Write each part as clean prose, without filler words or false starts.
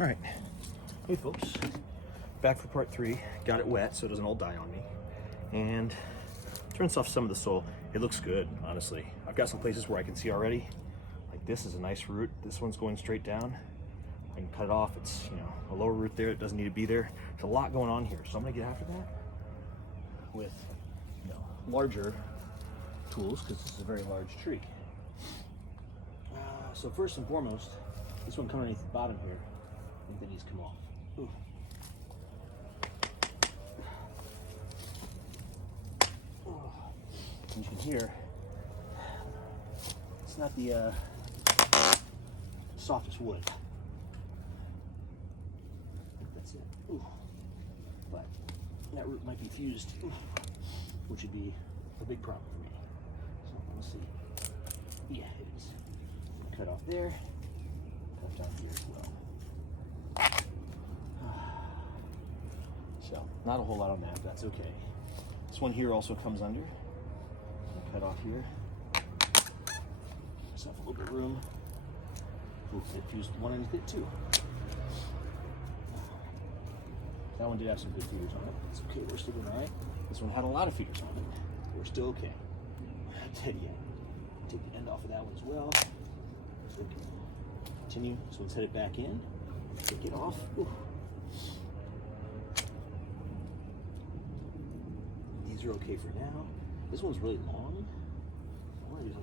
All right, hey folks, back for part 3. Got it wet so it doesn't all die on me, and turns off some of the soil. It looks good, honestly. I've got some places where I can see already, like this is a nice root. This one's going straight down. I can cut it off. It's, you know, a lower root there. It doesn't need to be there. There's a lot going on here, so I'm gonna get after that with, you know, larger tools because this is a very large tree. So first and foremost, this one coming underneath the bottom here, I think that needs to come off. Ooh. Oh. As you can hear, it's not the softest wood. I think that's it. Ooh. But that root might be fused, which would be a big problem for me. So let's see. Yeah, it is. Cut off there, cut down here as well. So, not a whole lot on that, but that's okay. This one here also comes under. I'll cut off here. Myself a little bit of room. Ooh, it fused one underneath it too. That one did have some good feeders on it. It's okay, we're still doing all right. This one had a lot of feeders on it. We're still okay. Dead yet. Take the end off of that one as well. So we can continue. So let's head it back in. Take it off. Ooh. These are okay for now. This one's really long. What I want to do is I'm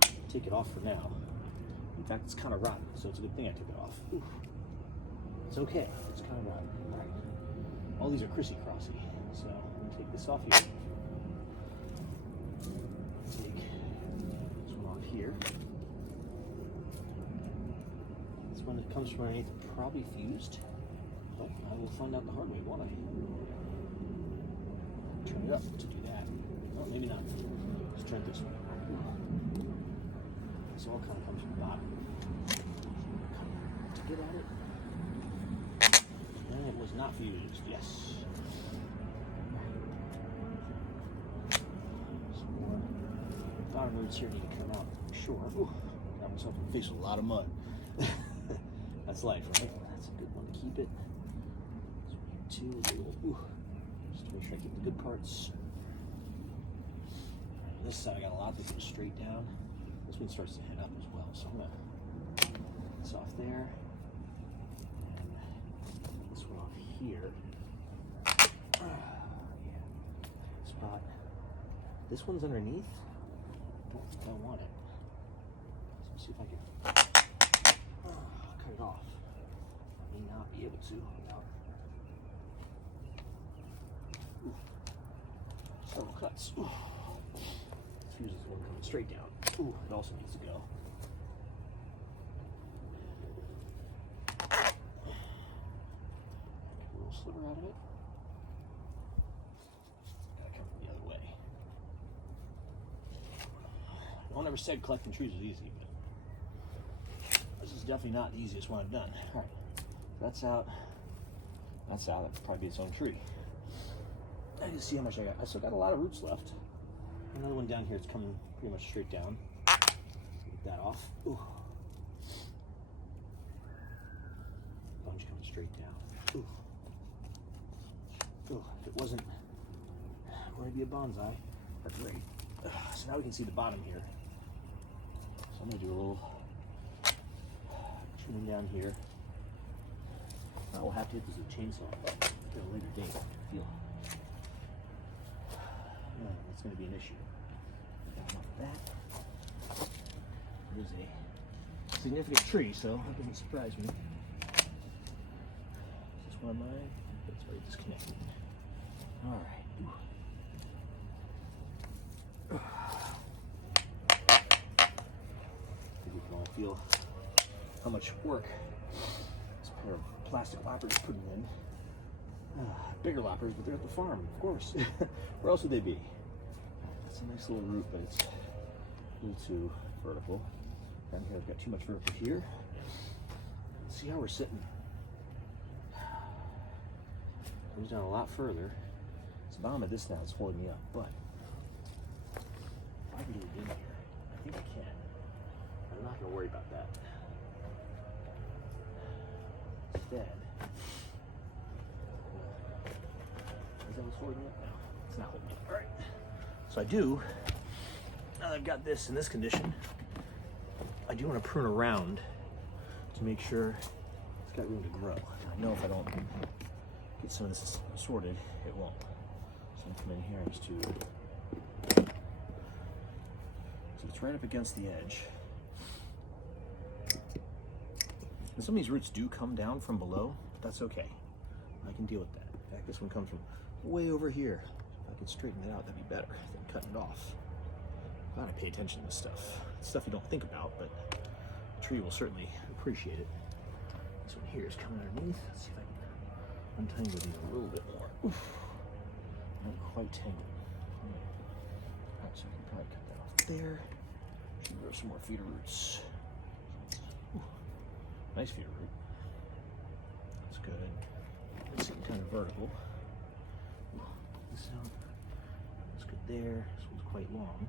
going to take it off for now. In fact, it's kind of rotten, so it's a good thing I took it off. Ooh. It's okay. It's kind of rotten. All right. All these are crissy-crossy. So I'm going to take this off here. Take this one off here. This one that comes from underneath probably fused, but I will find out the hard way, won't I? Turn it up to do that. Oh, maybe not. Let's try this one. This all kind of comes from the bottom. To get at it. And it was not fused, yes. Some more bottom roots here need to come out, for sure. Ooh, got myself in the face with a lot of mud. That's life, right? That's a good one to keep it. This one here too, ooh, just to make sure I keep the good parts. On this side I got a lot that goes straight down. This one starts to head up as well, so I'm gonna get this off there. And this one off here. Yeah. Spot. This one's underneath. I don't think I want it. So let's see if I can cut it off. I may not be able to without several cuts. Ooh. Let's use this one coming straight down. Ooh, it also needs to go. A little sliver out of it. Gotta come from the other way. No one ever said collecting trees was easy, but this is definitely not the easiest one I've done. All right, that's out. That's out. That could probably be its own tree. I can see how much I got. I still got a lot of roots left. Another one down here. It's coming pretty much straight down. Get that off. Ooh. Bunch coming straight down. Ooh. Ooh. If it wasn't going to be a bonsai, that's great. So now we can see the bottom here. So I'm going to do a little trimming down here. I will have to hit this with a chainsaw at a later date. I feel that's going to be an issue. Down off that. It is a significant tree, so that doesn't surprise me. Is this one of mine? It's very disconnected. All right. You can all feel how much work this pair of plastic loppers putting in. Bigger loppers, but they're at the farm, of course. Where else would they be? It's a nice little root, but it's a little too vertical. Down here, I've got too much vertical here. Let's see how we're sitting. Goes down a lot further. It's the bottom of this now that's holding me up, but if I can do it in here, I think I can. I'm not going to worry about that. instead, is that what's holding it? No, it's not holding it. All right. So I do, now that I've got this in this condition, I do want to prune around to make sure it's got room to grow. I know if I don't get some of this sorted, it won't. So I'm coming in here just to, so it's right up against the edge. And some of these roots do come down from below, but that's okay. I can deal with that. In fact, this one comes from way over here. If I could straighten it out, that'd be better than cutting it off. Gotta pay attention to this stuff. It's stuff you don't think about, but the tree will certainly appreciate it. This one here is coming underneath. Let's see if I can untangle these a little bit more. Oof. Not quite tangled. All right, so we can probably cut that off there. Should grow some more feeder roots. Ooh. Nice feeder root. That's good. It's kind of vertical. Ooh, this out. That's good there. This one's quite long.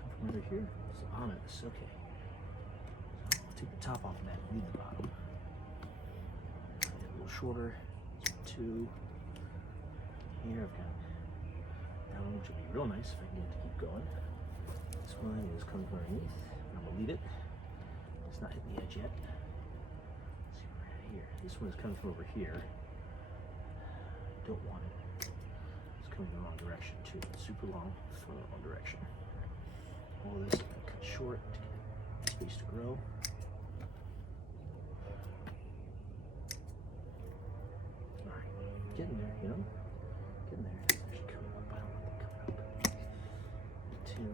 Come from under here. It's ominous. Okay. So I'll take the top off of that and leave the bottom. Get a little shorter. This one too. Here I've got that one, which will be real nice if I can get it to keep going. This one is coming from underneath. I'm gonna leave it. It's not hitting the edge yet. Let's see where we're at here. This one is coming from over here. Don't want it. It's coming in the wrong direction too. It's super long. It's going in the wrong direction. All of this I'm gonna cut short to get space to grow. All right, getting there, you know. Getting there. It's actually coming up. I don't want that coming up. Two.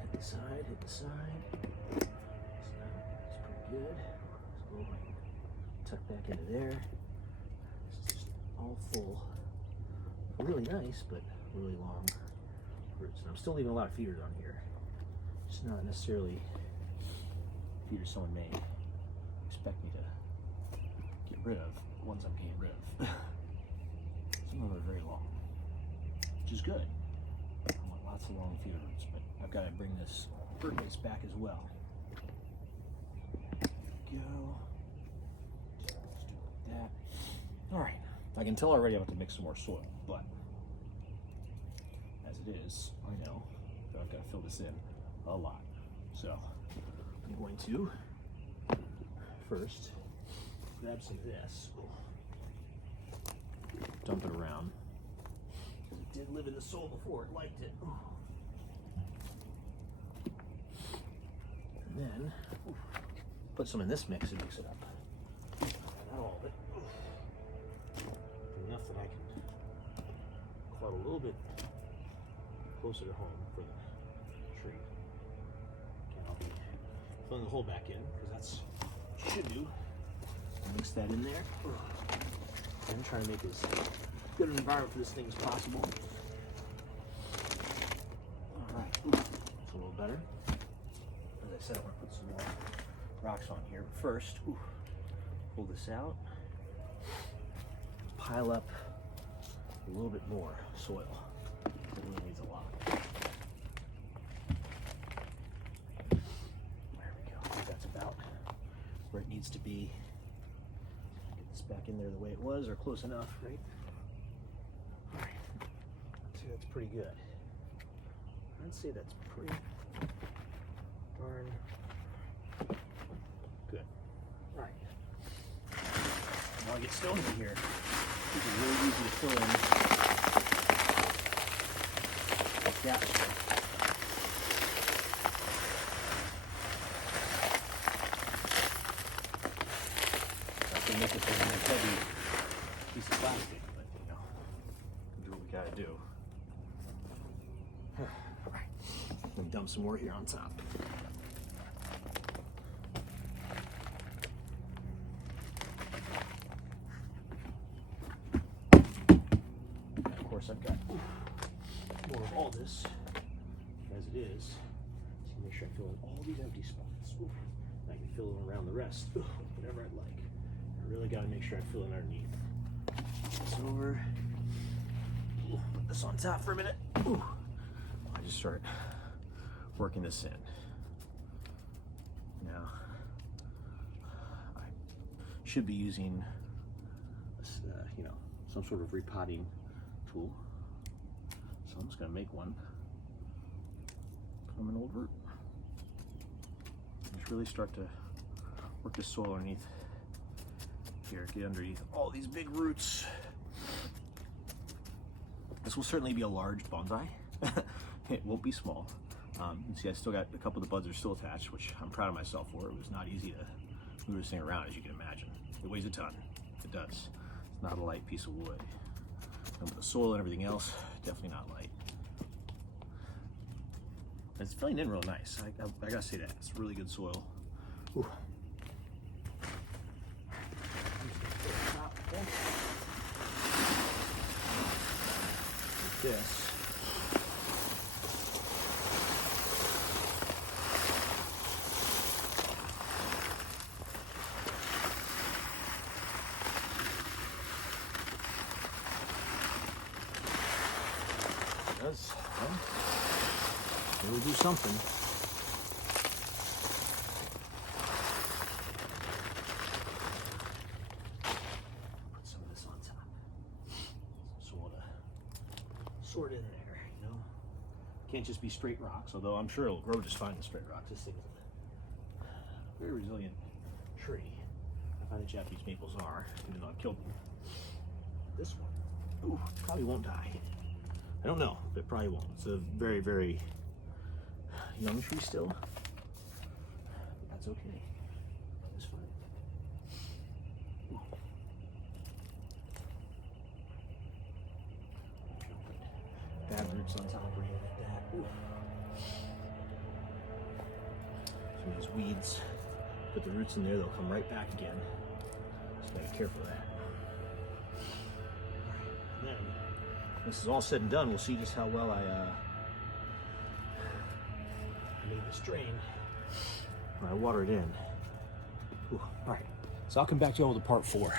Hit the side, hit the side. It's pretty good. So we'll tuck back into there. It's just all full. Really nice, but really long roots. And I'm still leaving a lot of feeders on here. It's not necessarily feeders someone may expect me to get rid of. The ones I'm getting rid of. Some of them are very long, which is good. I want lots of long feeder roots, but I've got to bring this bird base back as well. There we go. Let's do like that. All right. I can tell already I'm about to mix some more soil, but as it is, I know that I've got to fill this in a lot. So I'm going to first grab some of this, dump it around, because it did live in the soil before, it liked it. And then put some in this mix and mix it up. Not all of it. Enough that I can club a little bit closer to home for the tree. Okay, I'll be filling the hole back in, because that's what you should do. Mix that in there. And try to make as good an environment for this thing as possible. Alright, it's a little better. As I said, I want to put some more rocks on here. But first, pull this out. Pile up a little bit more soil. It really needs a lot. There we go. That's about where it needs to be. Back in there the way it was, or close enough, right? All right. I'd say that's pretty good. I'd say that's pretty darn good. All right. Now I get stones in here. These are really easy to fill in like that. Make it a nice heavy piece of plastic, but you know, we'll do what we gotta do. All right, let me dump some more here on top. And of course, I've got more of all this as it is. So make sure I fill in all these empty spots. I can fill in around the rest, whatever I'd like. Really got to make sure I fill in underneath. This over. Put this on top for a minute. I just start working this in. Now, should be using, you know, some sort of repotting tool. So I'm just going to make one from an old root. Just really start to work the soil underneath here, get underneath all these big roots. This will certainly be a large bonsai. It won't be small. You can see I still got a couple of the buds are still attached, which I'm proud of myself for. It was not easy to move this thing around, as you can imagine. It weighs a ton. It does. It's not a light piece of wood. And with the soil and everything else, definitely not light. It's filling in real nice. I gotta say that. It's really good soil. Ooh. Like this. Does, well, we'll do something. Put some of this on top. Some soil to sort in there, you know. Can't just be straight rocks, although I'm sure it'll grow just fine in straight rocks. This thing is a very resilient tree. I find the Japanese maples are, even though I've killed them. This one, ooh, probably won't die. I don't know, but it probably won't. It's a very, very young tree still. But that's okay. It's fine. Ooh. Bad roots on top or anything like that. Ooh. Some of these weeds, put the roots in there, they'll come right back again. Just gotta be careful of that. And then, this is all said and done, we'll see just how well I made this drain when I water it in. Ooh, all right, so I'll come back to you with part 4.